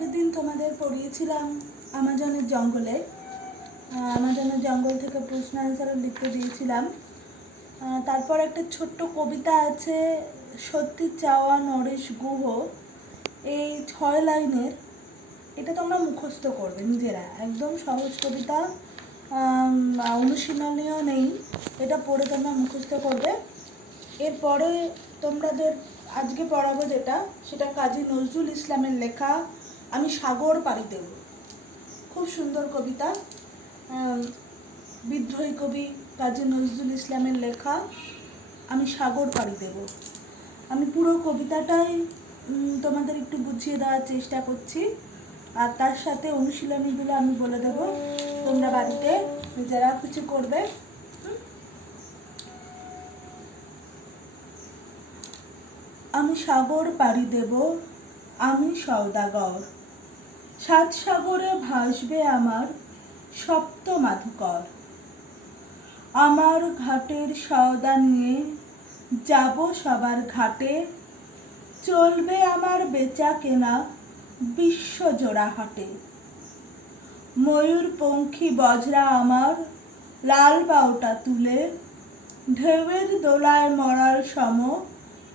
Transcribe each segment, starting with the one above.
আগের দিন তোমাদের পড়িয়েছিলাম আমাজনের জঙ্গলে। আমাজনের জঙ্গল থেকে প্রশ্ন আনসারও লিখতে দিয়েছিলাম। তারপর একটা ছোট্ট কবিতা আছে, সত্যি চাওয়া নরেশ গুহ, এই 6 লাইনের। এটা তোমরা মুখস্থ করবে নিজেরা, একদম সহজ কবিতা, অনুশীলনীয় নেই, এটা পড়ে তোমরা মুখস্থ করবে। এরপরে তোমাদের আজকে পড়াবো যেটা, সেটা কাজী নজরুল ইসলামের লেখা আমি সাগর পাড়ি দেব। খুব সুন্দর কবিতা, বিদ্রোহী কবি কাজী নজরুল ইসলামের লেখা আমি সাগর পাড়ি দেব। আমি পুরো কবিতাটাই তোমাদের একটু বুঝিয়ে দেওয়ার চেষ্টা করছি, আর তার সাথে অনুশীলনীগুলো আমি বলে দেব, তোমরা বাড়িতে নিজেরা কিছু করবে। আমি সাগর পাড়ি দেব, আমি সওদাগর, 7 সাগরে ভাসবে আমার সপ্ত মাধুকর। আমার ঘাটের সওদা নিয়ে যাব সবার ঘাটে, চলবে আমার বেচা কেনা বিশ্বজোড়া হাটে। ময়ূর পঙ্খী বজরা আমার লাল বাউটা তুলে, ঢেউয়ের দোলায় মরাল সম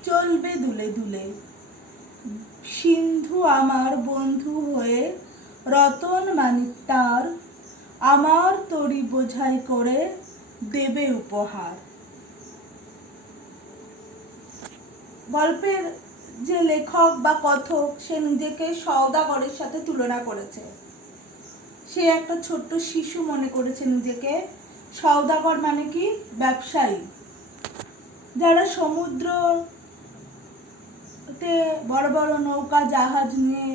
চলবে দুলে দুলে। সিন্ধু আমার বন্ধু হয়ে রতন মানিক তার, আমার তরি বোঝাই করে দেবে উপহার। গল্পের যে লেখক বা কথক, সে নিজেকে সওদাগরের সাথে তুলনা করেছে। সে একটা ছোট্ট শিশু মনে করেছে নিজেকে। সওদাগর মানে কি? ব্যবসায়ী। যারা সমুদ্রতে বড় বড় নৌকা জাহাজ নিয়ে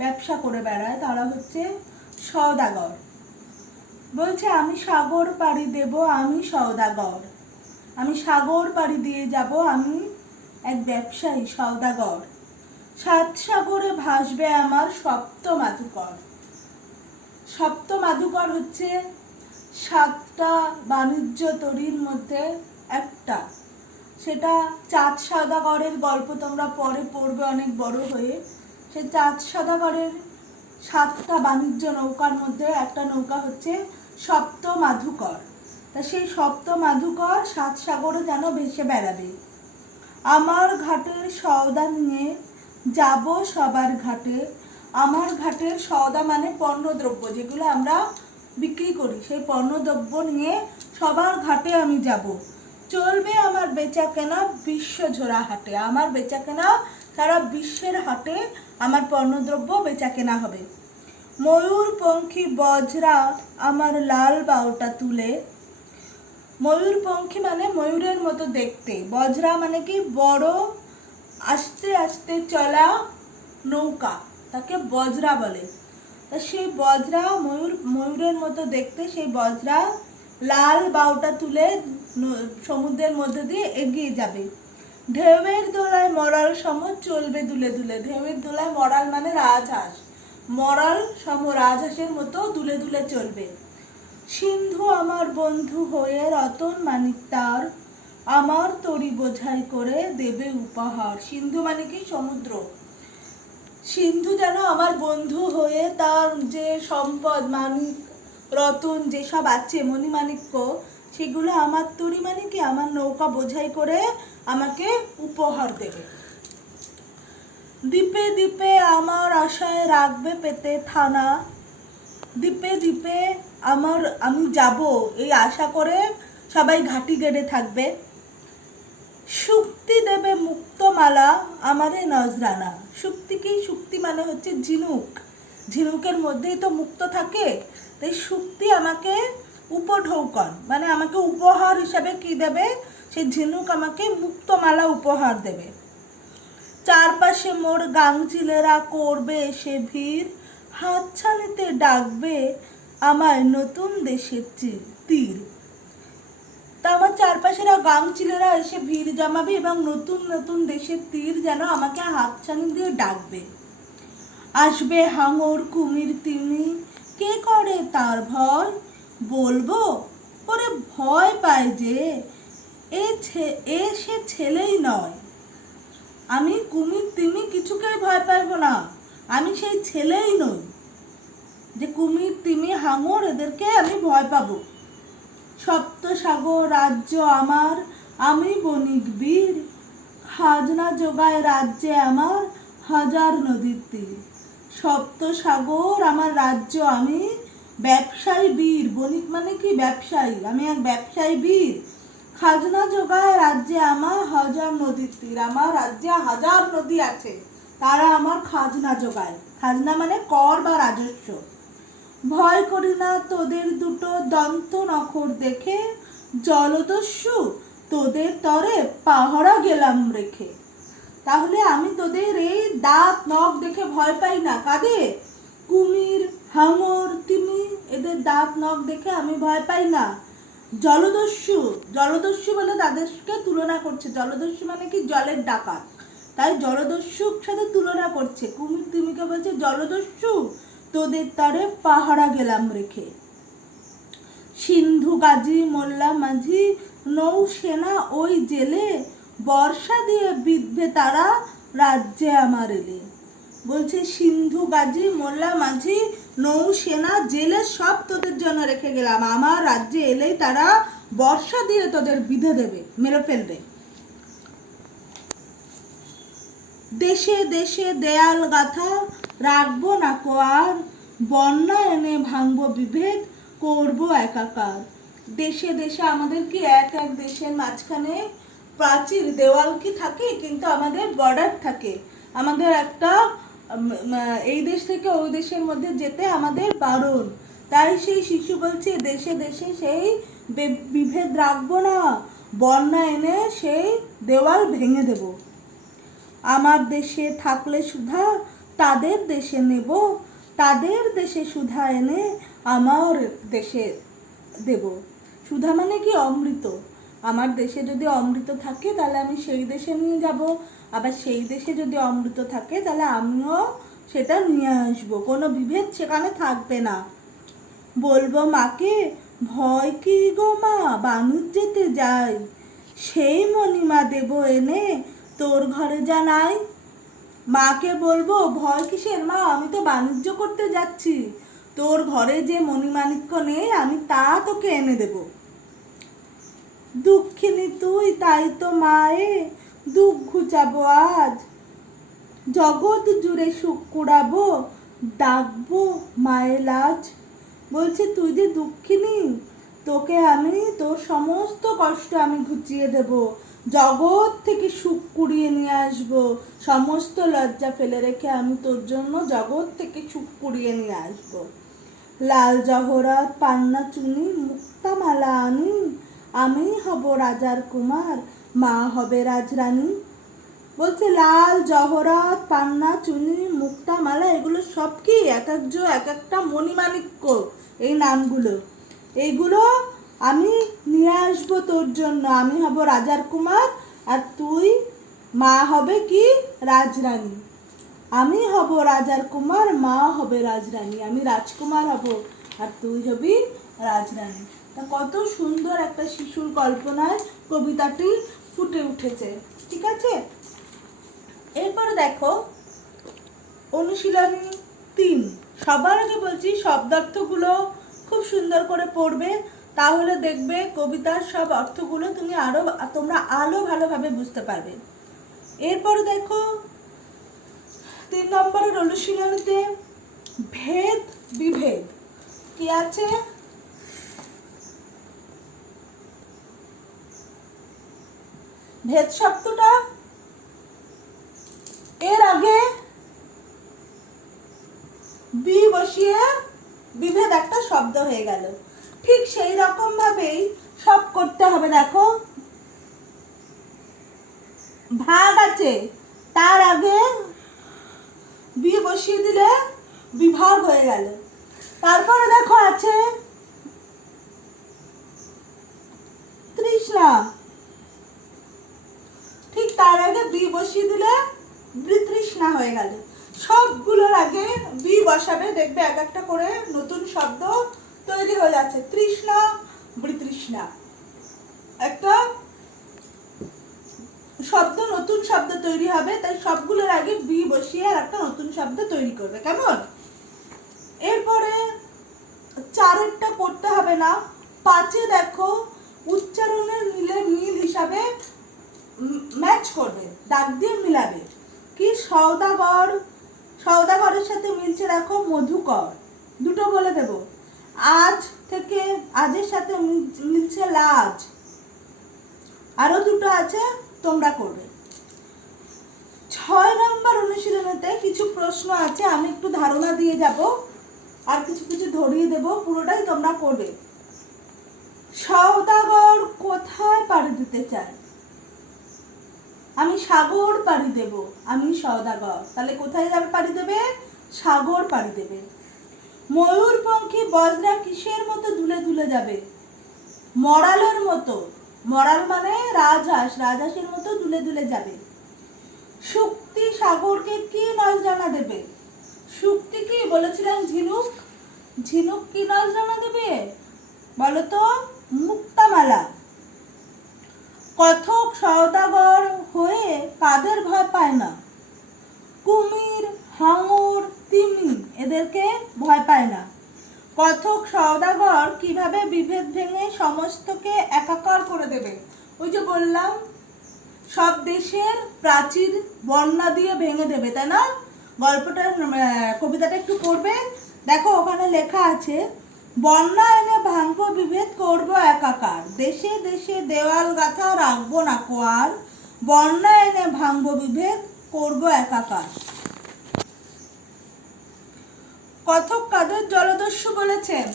ব্যবসা করে বেড়ায়, তারা হচ্ছে সওদাগর। বলছে আমি সাগর পাড়ি দেব, আমি সওদাগর, আমি সাগর পাড়ি দিয়ে যাব, আমি এক ব্যবসায়ী সওদাগর। 7 সাগরে ভাসবে আমার সপ্ত মাধুকর। সপ্ত মাধুকর হচ্ছে 7টা বাণিজ্য তরীর মধ্যে একটা। সেটা চাঁদ সওদাগরের গল্প তোমরা পরে পড়বে অনেক বড় হয়ে। সে চাঁদ সওদাগরের 7টা বাণিজ্য নৌকার মধ্যে একটা নৌকা হচ্ছে সপ্ত মাধুকর। তা সেই সপ্ত মাধুকর 7 সাগরে যেন ভেসে বেড়াবে। আমার ঘাটের সওদা নিয়ে যাব সবার ঘাটে। আমার ঘাটের সওদা মানে পণ্যদ্রব্য, যেগুলো আমরা বিক্রি করি, সেই পণ্যদ্রব্য নিয়ে সবার ঘাটে আমি যাব। চলবে আমার বেচা কেনা বিশ্বজোড়া হাটে। আমার বেচা কেনা সারা বিশ্বের হাটে আমার পণ্যদ্রব্য বেচা কেনা হবে। ময়ূর পঙ্খী বজরা আমার লাল বাউটা তুলে। ময়ূর পঙ্খী মানে ময়ূরের মতো দেখতে, বজরা মানে কি? বড় আস্তে আস্তে চলা নৌকা, তাকে বজরা বলে। তা সেই বজরা ময়ূরের মতো দেখতে, সেই বজরা লাল বাউটা তুলে সমুদ্রের মধ্যে দিয়ে এগিয়ে যাবে। ঢেউয়ের দোলায় মরাল সম চলবে দুলে দুলে। ঢেউয়ের দোলায়, মরাল মানে রাজহাঁস, মরাল সম রাজহাঁসের মতো দুলে দুলে চলবে। সিন্ধু আমার বন্ধু হয়ে রতন মানিক তার, আমার তরি বোঝাই করে দেবে উপহার। সিন্ধু মানে কি? সমুদ্র। সিন্ধু যেন আমার বন্ধু হয়ে তার যে সম্পদ, মানিক রতন যেসব আছে, মণিমাণিক্য, সেগুলো আমার তরি মানে কি? আমার নৌকা বোঝাই করে আমাকে উপহার দেবে। দ্বীপে দ্বীপে আমার আশায় রাখবে পেতে থানা। দ্বীপে দ্বীপে আমি যাব এই আশা করে সবাই ঘাটি গেড়ে থাকবে। শুক্তি দেবে মুক্তমালা আমারে নজরানা। শুক্তি কি? শুক্তি মানে হচ্ছে ঝিনুক। ঝিনুকের মধ্যেই তো মুক্ত থাকে। তাই শুক্তি আমাকে উপঢৌকন মানে আমাকে উপহার হিসাবে কি দেবে? সেই ঝিনুক আমাকে মুক্তমালা উপহার দেবে। চারপাশে মোর গাংচিলেরা করবে এসে ভিড়, হাতছানিতে ডাকবে আমায় নতুন দেশের তীর। তা আমার চারপাশেরা গাংচিলেরা এসে ভিড় জমাবে এবং নতুন নতুন দেশের তীর যেন আমাকে হাতছানি দিয়ে ডাকবে। আসবে হাঙর কুমির তিমি, কে করে তার ভয়? বলবো ওরে ভয় পায় যে, এ সে ছেলেই নয়। আমি কুমির তিমি কিছুকেই ভয় পাইব না। আমি সেই ছেলেই নই যে কুমির তিমি হাঙর এদেরকে আমি ভয় পাবো। সপ্তসাগর রাজ্য আমার, আমি বণিক বীর, খাজনা যোগায় রাজ্যে আমার হাজার নদীর তীর। সপ্তসাগর আমার রাজ্য, আমি ব্যবসায়ী বীর। বণিক মানে কি? ব্যবসায়ী। আমি এক ব্যবসায়ী বীর। খাজনা যোগায় রাজ্যে আমার হাজার নদীর তীর। আমার রাজ্যে হাজার নদী আছে, তারা আমার খাজনা যোগায়। খাজনা মানে কর বা রাজস্ব। ভয় করি না তোদের দুটো দন্ত নখর দেখে, জলদস্যু তোদের তরে পাহারা গেলাম রেখে। তাহলে আমি তোদের এই দাঁত নখ দেখে ভয় পাই না। কাদের? কুমির, হাঙর, তিমি, এদের দাঁত নখ দেখে আমি ভয় পাই না। জলদস্যু, জলদস্যু বলে তাদেরকে তুলনা করছে। জলদস্যু মানে কি? জলের ডাকাত। তাই জলদস্যুর সাথে তুলনা করছে। কুমির তিমিকে বলছে জলদস্যু তোদের তরে পাহারা গেলাম রেখে। সিন্ধু গাজী মোল্লা মাঝি নৌসেনা ওই জেলে, বর্ষা দিয়ে বিধবে তারা রাজ্যে আমার এলে। বলছে সিন্ধু গাজী মোল্লা মাঝি নৌসেনা জেলে সব তোদের জন্য রেখে গেলাম। আমার রাজ্যে এলেই তারা বর্ষা দিয়ে তোদের বিধে দেবে, মেরে ফেলবে। দেশে দেশে দেয়াল গাথা রাখবো না কো আর, বন্যা এনে ভাঙবো বিভেদ করবো একাকার। দেশে দেশে আমাদের কি এক এক দেশের মাঝখানে প্রাচীর দেওয়াল কি থাকে? কিন্তু আমাদের বর্ডার থাকে। আমাদের একটা এই দেশ থেকে ওই দেশের মধ্যে যেতে আমাদের বারণ। তাই সেই শিশু বলছে দেশে দেশে সেই বিভেদ রাখবো না, বন্যা এনে সেই দেওয়াল ভেঙে দেব। আমার দেশে থাকলে সুধা তাদের দেশে নেব, তাদের দেশে সুধা এনে আমার দেশে দেব। সুধা মানে কি? অমৃত। আমার দেশে যদি অমৃত থাকে তাহলে আমি সেই দেশে নিয়ে যাব, আবার সেই দেশে যদি অমৃত থাকে তাহলে আমিও সেটা নিয়ে আসবো। কোনো বিভেদ সেখানে থাকবে না। বলবো মাকে ভয় কি গো মা, বাণিজ্যেতে যাই, সেই মণিমা দেব এনে তোর ঘরে জানাই। মাকে বলবো ভয় কিসের মা, আমি তো বাণিজ্য করতে যাচ্ছি, তোর ঘরে যে মণিমাণিক্য নেই আমি তা তোকে এনে দেব। দুঃখিনী তুই তাই তো মায়ে দুঃখ ঘুচাবো আজ, জগৎ জুড়ে সুখ কুড়াবো ডাকবো মায়ের লাজ। বলছে তুই যে দুঃখিনী, তোকে আমি তোর সমস্ত কষ্ট আমি ঘুচিয়ে দেব, জগৎ থেকে সুখ কুড়িয়ে নিয়ে আসবো, সমস্ত লজ্জা ফেলে রেখে আমি তোর জন্য জগৎ থেকে সুখ কুড়িয়ে নিয়ে আসবো। লাল জহরত পান্না চুনি মুক্তামালা আনি, আমি হব রাজার কুমার, মা হবে রাজরানী। বলছে লাল জহরত পান্না চুনি মুক্তা মালা এগুলো সব কি? এক একটা মণিমাণিক্য। এই নামগুলো, এইগুলো আমি নিয়ে আসবো তোর জন্য। আমি হব রাজার কুমার আর তুই মা হবে কি? রাজরানী। আমি হব রাজার কুমার, মা হবে রাজরানী। আমি রাজকুমার হব আর তুই হবি রাজরানী। তা কত সুন্দর একটা শিশুর কল্পনায় কবিতাটি ফুটে উঠেছে। ঠিক আছে, এরপরে দেখো অনুশীলনী 3। সবার আগে বলছি শব্দার্থগুলো খুব সুন্দর করে পড়বে, তাহলে দেখবে কবিতার সব অর্থগুলো তোমরা আরো ভালোভাবে বুঝতে পারবে। এরপরে দেখো 3 নম্বরের অনুশীলনীতে ভেদ বিভেদ কি আছে? ভেদ শব্দটা এর আগে বি বসিয়ে বিভেদ একটা শব্দ হয়ে গেল। ঠিক সেই রকম ভাবেই সব করতে হবে। দেখো ভাগ আছে, তার আগে বি বসিয়ে দিলে বিভাগ হয়ে গেল। তারপরে দেখো আছে তৃষ্ণা, ঠিক তার আগে বি বসিয়ে দিলে বিতৃষ্ণা হয়ে গেল। সবগুলোর আগে বি বসাবে, দেখবে এক একটা করে নতুন শব্দ তৈরি হয়ে যাচ্ছে। তৃষ্ণা, বিতৃষ্ণা, একটা শব্দ, নতুন শব্দ তৈরি হবে। তাই সবগুলোর আগে বি বসিয়ে আর একটা নতুন শব্দ তৈরি করবে, কেমন? এরপরে 4-এরটা পড়তে হবে না। 5-এ দেখো উচ্চারণের মিল হিসাবে ম্যাচ করবে, দাগ দিয়ে মিলাবে। কি সওদাগর, সওদাগরের সাথে মিলছে দেখো মধুকর, দুটো বলে দেব। আজ থেকে আজের সাথে মিলছে লাজ, আরো দুটো আছে, তোমরা করবে। 6 নম্বর অনুশীলনীতে কিছু প্রশ্ন আছে, আমি একটু ধারণা দিয়ে যাব আর কিছু কিছু ধরিয়ে দেব, পুরোটাই তোমরা করবে। সওদাগর কোথায় পাড়ি দিতে চায়? আমি সাগর পাড়ি দেব, আমি সওদাগর, তাহলে কোথায় যাবে পাড়ি দেবে? সাগর পাড়ি দেবে। ময়ূরপঙ্খী বজরা কিসের মতো দুলে দুলে যাবে? মরালের মতো, মরাল মানে রাজহাঁস, রাজহাঁসের মতো দুলে দুলে যাবে। শুক্তি সাগরকে কি নজরানা দেবে? শুক্তি কি বলেছিলেন? ঝিনুক। ঝিনুক কি নজরানা দেবে বলো তো? মুক্তামালা। কথক সওদাগর হয়ে কাদের ভয় পায় না? কুমির, হাঙর, তিমি, এদেরকে ভয় পায় না। কথক সওদাগর কিভাবে বিভেদ ভেঙে সমস্তকে একাকার করে দেবে? ওই যে বললাম, সব দেশের প্রাচীর বর্ণা দিয়ে ভেঙে দেবে, তাই না? গল্পটা কবিতাটা একটু পড়বে, দেখো ওখানে লেখা আছে, বন্যা এনে ভাঙবো বিভেদ করবো একাকার, দেশে দেশে দেওয়াল গাথা রাখবো না কোয়ার, বন্যা এনে ভাঙবো বিভেদ করবো একাকার। কথক কাদের জলদস্যু বলেছেন?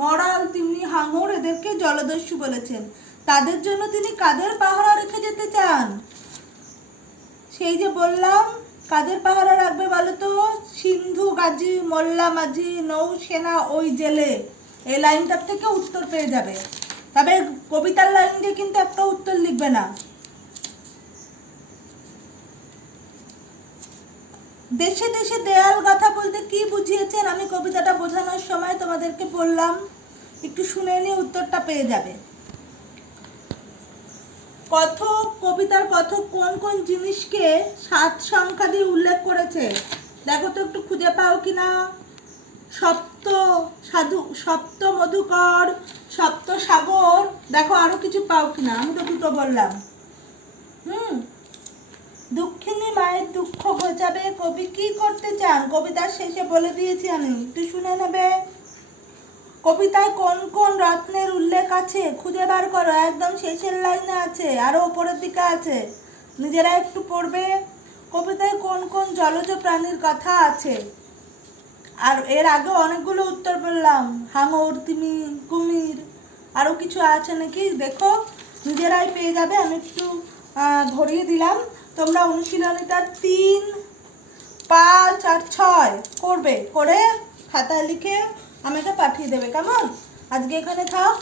মরাল, তিমি, হাঙর, এদেরকে জলদস্যু বলেছেন। তাদের জন্য তিনি কাদের পাহারা রেখে যেতে চান? সেই যে বললাম, কাদের পাহারা রাখবে বলো তো? সিন্ধু গাজী, মোল্লা মাঝি, নৌসেনা ওই জেলে। এই লাইনটার থেকে উত্তর পেয়ে যাবে, তবে কবিতার লাইন দিয়ে কিন্তু একটা উত্তর লিখবে না। দেশে দেশে দেয়াল গাথা বলতে কি বুঝিয়েছেন? আমি কবিতাটা বোঝানোর সময় তোমাদেরকে বললাম, একটু শুনে নিয়ে উত্তরটা পেয়ে যাবে। কথক, কবিতার কথক কোন কোন জিনিসকে 7 সংখ্যা দিয়ে উল্লেখ করেছে? দেখো তো একটু খুঁজে পাও কিনা। সপ্ত সাধু, সপ্ত মধুকর, সপ্ত সাগর, দেখো আরো কিছু পাও কিনা। আমি তো দুটো বললাম। দুঃখিনী মায়ের দুঃখ ঘোচাবে কবি কি করতে চান? কবিতার শেষে বলে দিয়েছি আমি, একটু শুনে নেবে। কবিতায় কোন কোন রত্নের উল্লেখ আছে খুঁজে বার করো, একদম শেষের লাইনে আছে, আরো উপরের দিকে আছে, নিজেরা একটু পড়বে। কবিতায় কোন কোন জলজ প্রাণীর কথা আছে? আর এর আগে অনেকগুলো উত্তর বললাম, হাঙর, তিমি, কুমির, আরো কিছু আছে নাকি দেখো, নিজেরাই পেয়ে যাবে। আমি একটু ধরিয়ে দিলাম, তোমরা অনুশীলনীটা 3, 5 আর 6 করবে, করে খাতায় লিখে আমাকে পাঠিয়ে দেবে, কেমন? আজকে এখানে থাক।